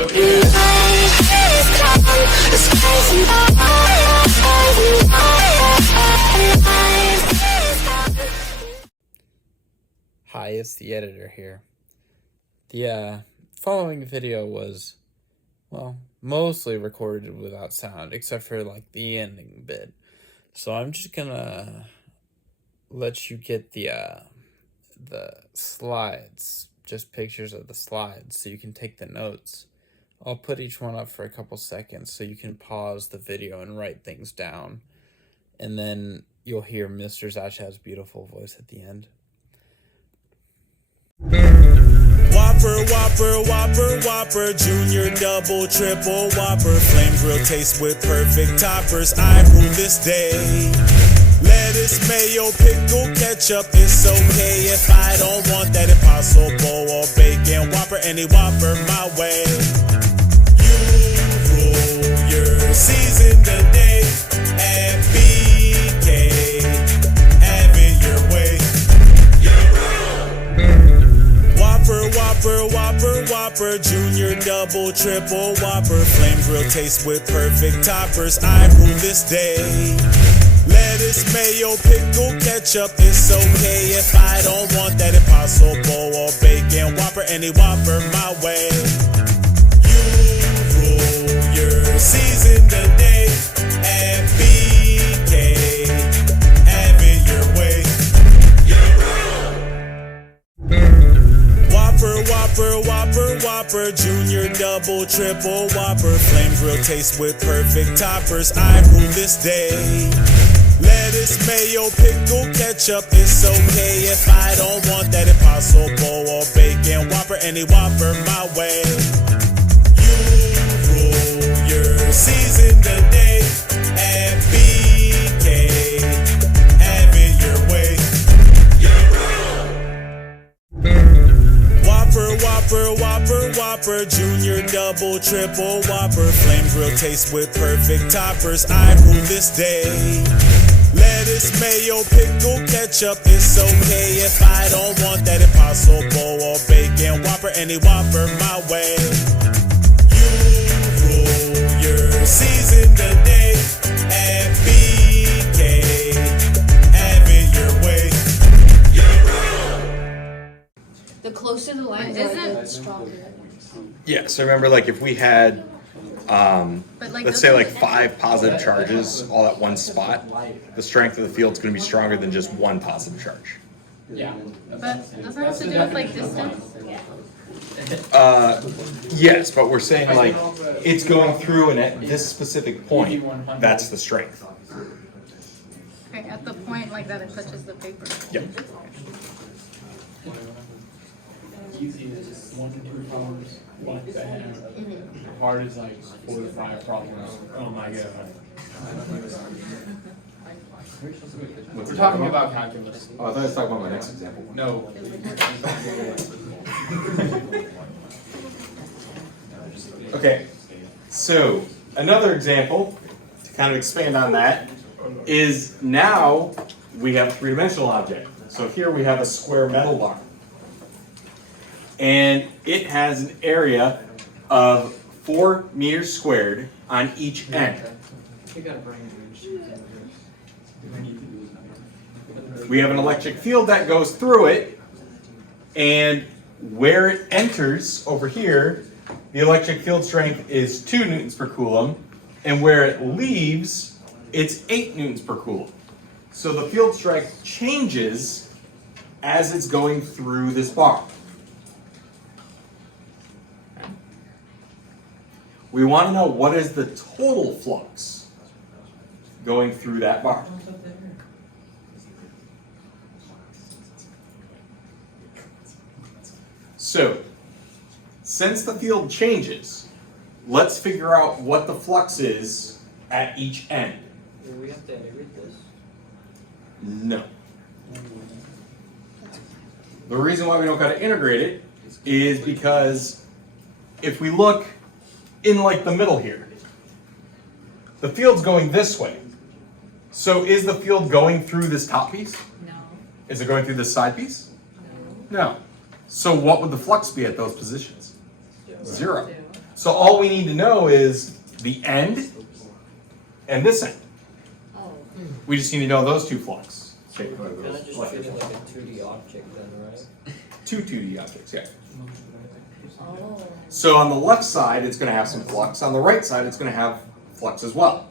Hi, it's the editor here. The following video was, well, mostly recorded without sound, except for like the ending bit. So I'm just gonna let you get the slides, just pictures of the slides, so you can take the notes. I'll put each one up for a couple seconds so you can pause the video and write things down. And then you'll hear Mr. Zach's beautiful voice at the end. Whopper, Whopper, Whopper, Whopper, Junior, Double, Triple, Whopper, Flame Grill taste with perfect toppers. I rule this day. Lettuce, mayo, pickle, ketchup, it's okay if I don't want that Impossible or bacon Whopper, any Whopper my way. You rule your season today at BK. Have it your way. Whopper, Whopper, Whopper, Whopper, Junior, Double, Triple, Whopper, Flame Grill taste with perfect toppers. I rule this day. Lettuce, mayo, pickle, ketchup, it's okay if I don't want that Impossible or bacon Whopper, any Whopper my way. You rule your season today at BK. Have it your way. Whopper, Whopper, Whopper, Whopper, Junior, Double, Triple, Whopper, Flame Grill taste with perfect toppers. I rule this day. Lettuce, mayo, pickle, ketchup, it's okay if I don't want that Impossible or bacon Whopper, any Whopper my way. You rule your season today at BK. Have it your way. Whopper, Whopper, Whopper, Whopper, Junior, Double, Triple, Whopper, Flame Grill taste with perfect toppers. I rule this day. Lettuce, mayo, pickle, ketchup, it's okay if I don't want that Impossible or bacon Whopper, any Whopper my way. You rule your season today at BK. Have it your way. The closer the line is, the stronger. Yeah, so remember, like, if we had, let's say, like, 5 positive charges all at one spot, the strength of the field is going to be stronger than just one positive charge. Yeah. But doesn't it have to do with, like, distance? Yes, but we're saying, like, it's going through, and at this specific point, that's the strength. Okay, at the point like that it touches the paper. Yep. Easy is just 1 to 2 problems, but hard is like 4 to 5 problems. Oh my god. We're talking about calculus. Oh, I thought I was talking about my next example. No. Okay, so another example, to kind of expand on that, is now we have a 3-dimensional object. So here we have a square metal bar. And it has an area of 4 meters squared on each end. We have an electric field that goes through it, and where it enters over here, the electric field strength is 2 newtons per coulomb, and where it leaves, it's 8 newtons per coulomb. So the field strength changes as it's going through this bar. We want to know what is the total flux going through that bar. So, since the field changes, let's figure out what the flux is at each end. Do we have to integrate this? No. The reason why we don't got to integrate it is because if we look in like the middle here, the field's going this way. So is the field going through this top piece? No. Is it going through this side piece? No. So what would the flux be at those positions? 0. So all we need to know is the end and this end. We just need to know those two flux. Kind of just treat it like a 2D object then, right? Two 2D objects, yeah. Oh. So on the left side, it's going to have some flux. On the right side, it's going to have flux as well.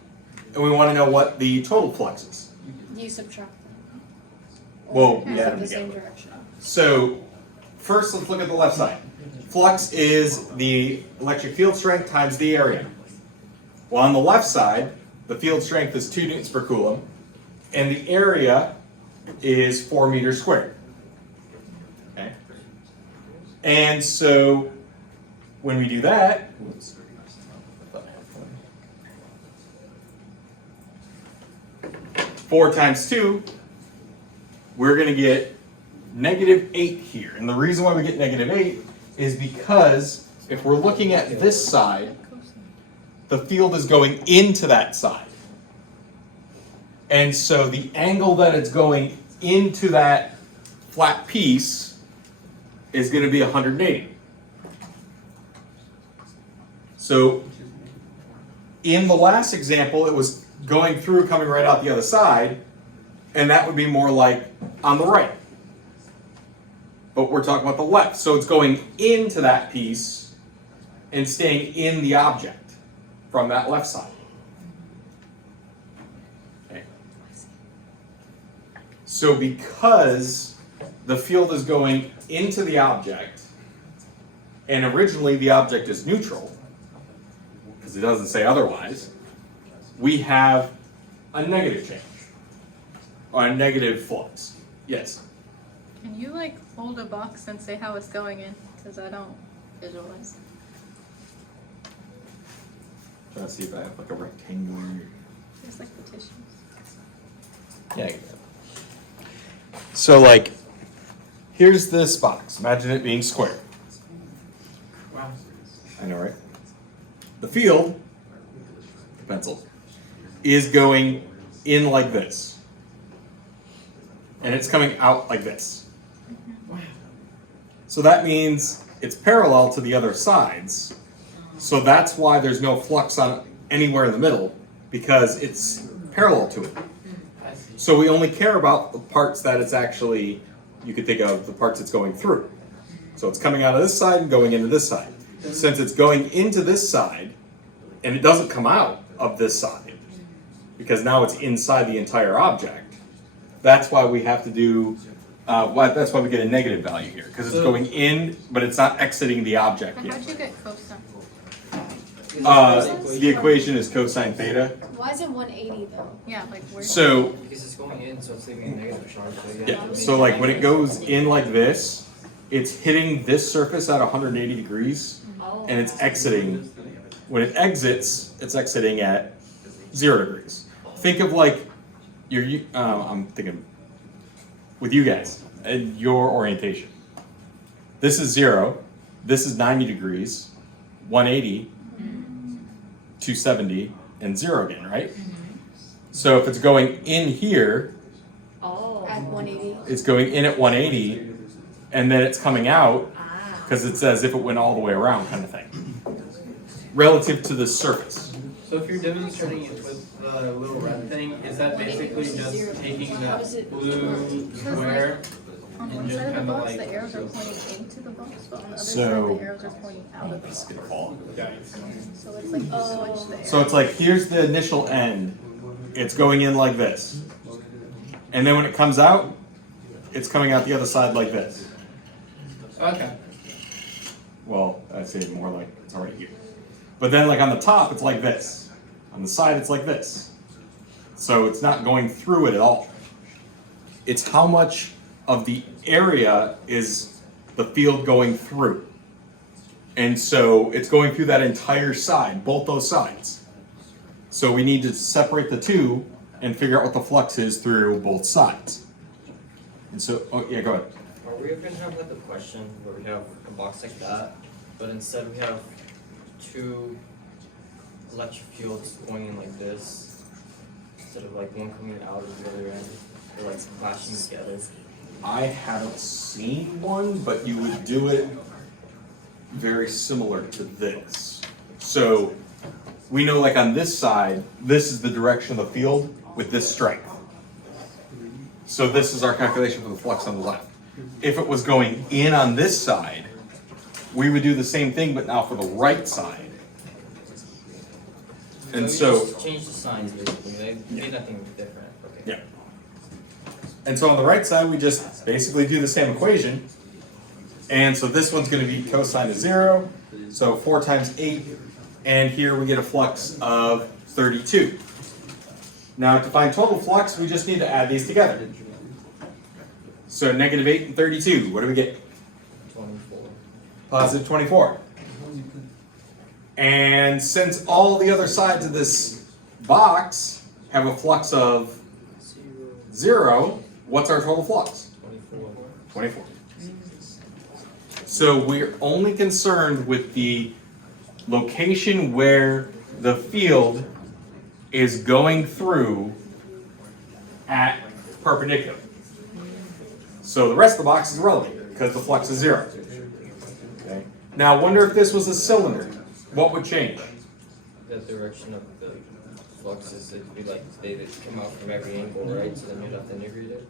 And we want to know what the total flux is. You subtract them. Well, Or we add them the same together. direction. So first, let's look at the left side. Flux is the electric field strength times the area. Well, on the left side, the field strength is 2 newtons per coulomb, and the area is 4 meters squared. Okay? And so when we do that, 4 times 2, we're going to get -8 here. And the reason why we get -8 is because if we're looking at this side, the field is going into that side. And so the angle that it's going into that flat piece is going to be 180. So in the last example, it was going through, coming right out the other side, and that would be more like on the right. But we're talking about the left. So it's going into that piece and staying in the object from that left side. Okay. So because the field is going into the object, and originally the object is neutral, because it doesn't say otherwise, we have a negative change, or a negative flux. Yes? Can you like hold a box and say how it's going in? Because I don't visualize. Trying to see if I have like a rectangular. There's like the tissues. Yeah, I get that. So like, here's this box. Imagine it being square. Wow. I know, right? The field, the pencil, is going in like this. And it's coming out like this. So that means it's parallel to the other sides. So that's why there's no flux on anywhere in the middle, because it's parallel to it. I see. So we only care about the parts that it's actually, you could think of the parts it's going through. So it's coming out of this side and going into this side. Since it's going into this side, and it doesn't come out of this side, because now it's inside the entire object, that's why we have to do, that's why we get a negative value here, because it's going in, but it's not exiting the object But yet. how'd you get cosine? The equation is cosine theta. Why is it 180 though? Yeah, like where? So, Because it's going in, so it's leaving a negative charge. So you have yeah, to so make like when it goes in like this, it's hitting this surface at 180 degrees, Oh. and it's exiting. When it exits, it's exiting at 0 degrees. Think of like I'm thinking with you guys and your orientation. This is 0. This is 90 degrees, 180, 270, and 0 again, right? So if it's going in here, Oh. At 180. it's going in at 180, and then it's coming out Ah. because it's as if it went all the way around, kind of thing, relative to the surface. So if you're demonstrating it with the little red thing, is that basically just taking that blue square? On one And just side of the kinda box, like- the arrows are pointing into the box, but on the other So- side, the arrows are pointing out of the box. So it's like you switch the So it's arrow. like, here's the initial end. It's going in like this. And then when it comes out, it's coming out the other side like this. Okay. Well, I'd say more like it's already here. But then like on the top, it's like this. On the side, it's like this. So it's not going through it at all. It's how much of the area is the field going through. And so it's going through that entire side, both those sides. So we need to separate the two and figure out what the flux is through both sides. And so, oh yeah, go ahead. Are we ever gonna have like a question where we have a box like that, but instead we have two electric fields going in like this, instead of like one coming out of the other end, they're like clashing together? I haven't seen one, but you would do it very similar to this. So we know like on this side, this is the direction of the field with this strength. So this is our calculation for the flux on the left. If it was going in on this side, we would do the same thing, but now for the right side. And we so, just change the signs basically. They made nothing different. Okay. yeah. And so on the right side, we just basically do the same equation. And so this one's going to be cosine of 0. So 4 times 8. And here we get a flux of 32. Now to find total flux, we just need to add these together. So negative 8 and 32, what do we get? 24. Positive 24. And since all the other sides of this box have a flux of 0, what's our total flux? 24. 24. So we're only concerned with the location where the field is going through at perpendicular. So the rest of the box is irrelevant because the flux is 0. Okay. Now I wonder if this was a cylinder, what would change? The direction of the fluxes, it'd be like they come out from every angle, right? So then you'd have to integrate it.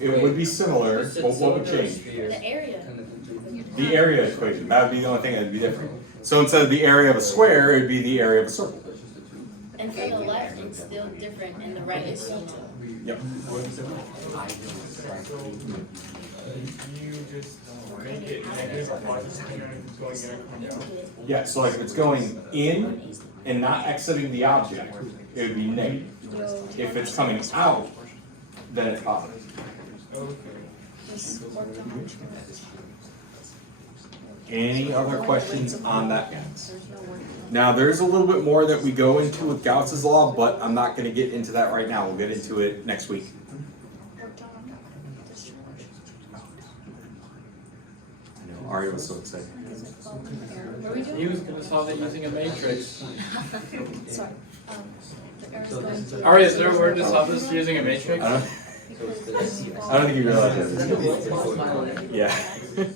It would be similar, Is it but what would cylinder or change? sphere? The area. The area equation, that would be the only thing that would be different. So instead of the area of a square, it would be the area of a circle. And for the left, it's still different, and the right is C2. Yep. Yeah, so like if it's going in and not exiting the object, it would be negative. If it's coming out, then it's positive. Any other questions on that? Now, there's a little bit more that we go into with Gauss's law, but I'm not going to get into that right now. We'll get into it next week. I know, Ari was so excited. What are we doing? He was gonna solve it using a matrix. Sorry. The arrow's going to- Alright, is there a word to solve this using a matrix? I don't think you realize that. Yeah.